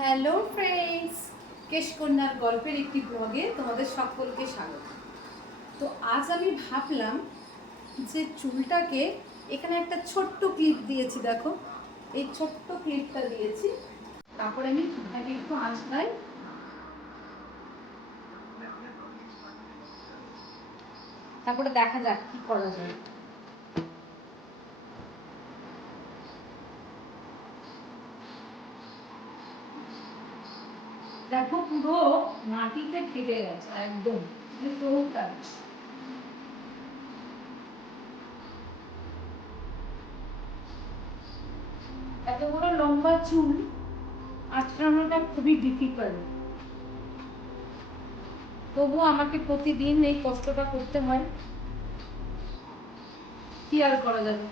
Hello friends, কেশকন্যার গল্পের একটি ব্লগে তোমাদের সকলকে স্বাগত। তো আজ আমি ভাবলাম যে চুলটাকে এখানে একটা ছোট্ট ক্লিপ দিয়েছি, দেখো এই ছোট্ট ক্লিপটা দিয়েছি। তারপরে আমি চুলটাকে একটু আঁচড়াই, তারপরে দেখা যাক কি করা যায়। দেখো পুরো মাটিতে ফেটে গেছে একদম, এত বড় লম্বা চুল আঁচড়ানোটা খুবই ডিফিকাল্ট, তবুও আমাকে প্রতিদিন এই কষ্টটা করতে হয়। কি আর করা যাবে,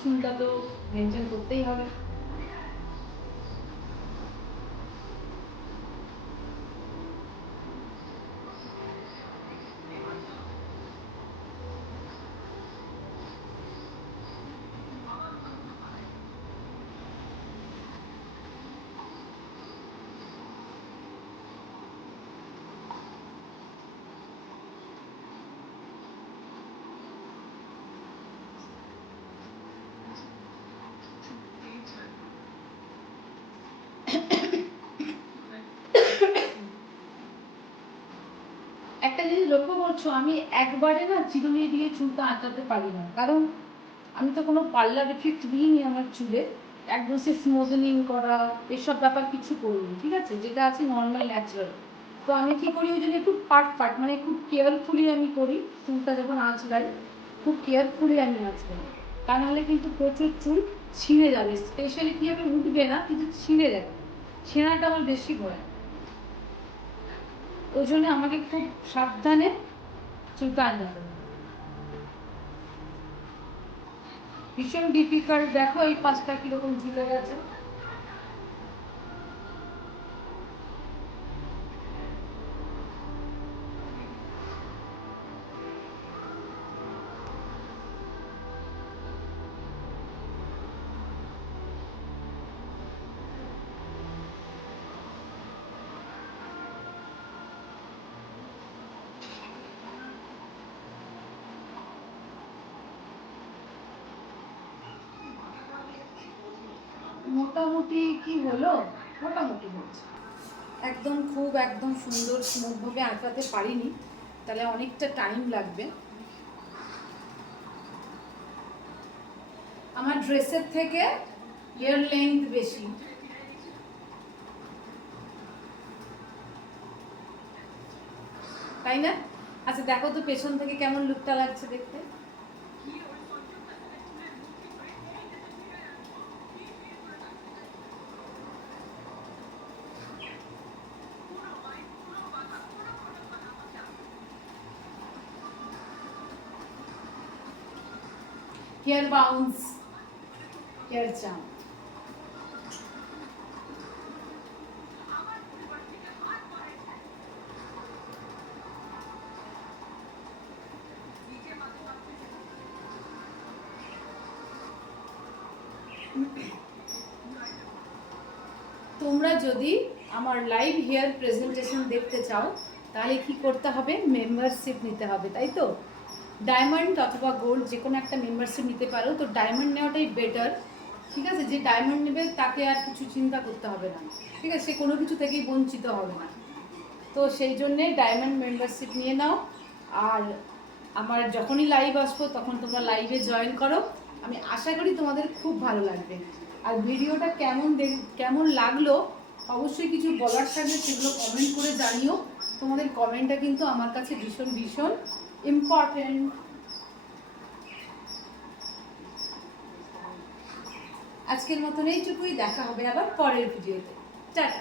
চুলটা তো মেনটেন করতেই হবে। একটা জিনিস লক্ষ্য করছো, আমি একবারে না চিরুনি দিয়ে চুলটা আঁচাতে পারি না, কারণ আমি তো কোনো পার্লার এফেক্ট দিইনি আমার চুলে। একদম সে স্মুথনিং করা এসব ব্যাপার কিছু করিনি, ঠিক আছে, যেটা আছে নর্মাল ন্যাচারাল। তো আমি কি করি, ওই জন্য একটু পার্ট মানে খুব কেয়ারফুলি আমি করি। চুলটা যখন আঁচড়াই খুব কেয়ারফুলি আমি আঁচড়াই, তা নাহলে কিন্তু প্রচুর চুল ছিঁড়ে যাবে। স্পেশালি কি হবে, উঠবে না কিন্তু ছিঁড়ে যাবে, ছেঁড়াটা আমার বেশি ভয়। ওই জন্য আমাকে খুব সাবধানে চুলটা আঁচড়াতে হবে। ভীষণ ডিফিকাল্ট। দেখো এই পাশটা কিরকম ঝুলে গেছে। মোটামুটি কি হলো, মোটামুটি হচ্ছে। একদম সুন্দর স্মুথভাবে আঁকাতে পারিনি, তাহলে অনেকটা টাইম লাগবে। আমার ড্রেসের থেকে হেয়ার লেন্থ বেশি, তাই না? আচ্ছা দেখো তো পেছন থেকে কেমন লুকটা লাগছে দেখতে। হেয়ার বাউন্স, হেয়ার চাম। তোমরা যদি আমার লাইভ হেয়ার প্রেজেন্টেশন দেখতে চাও তাহলে কি করতে হবে, মেম্বারশিপ নিতে হবে, তাই তো? ডায়মন্ড অথবা গোল্ড যে কোনো একটা মেম্বারশিপ নিতে পারো। তো ডায়মন্ড নেওয়াটাই বেটার, ঠিক আছে? যে ডায়মন্ড নেবে তাকে আর কিছু চিন্তা করতে হবে না, ঠিক আছে, সে কোনো কিছু থেকেই বঞ্চিত হবে না। তো সেই জন্যে ডায়মন্ড মেম্বারশিপ নিয়ে নাও। আর আমার যখনই লাইভ আসবো তখন তোমরা লাইভে জয়েন করো। আমি আশা করি তোমাদের খুব ভালো লাগবে। আর ভিডিওটা কেমন লাগলো অবশ্যই কিছু বলার থাকলে সেগুলো কমেন্ট করে জানিও। তোমাদের কমেন্টটা কিন্তু আমার কাছে ভীষণ ভীষণ ইম্পর্টেন্ট। আজকের মতন এইটুকুই, দেখা হবে আবার পরের ভিডিওতে। টাটা।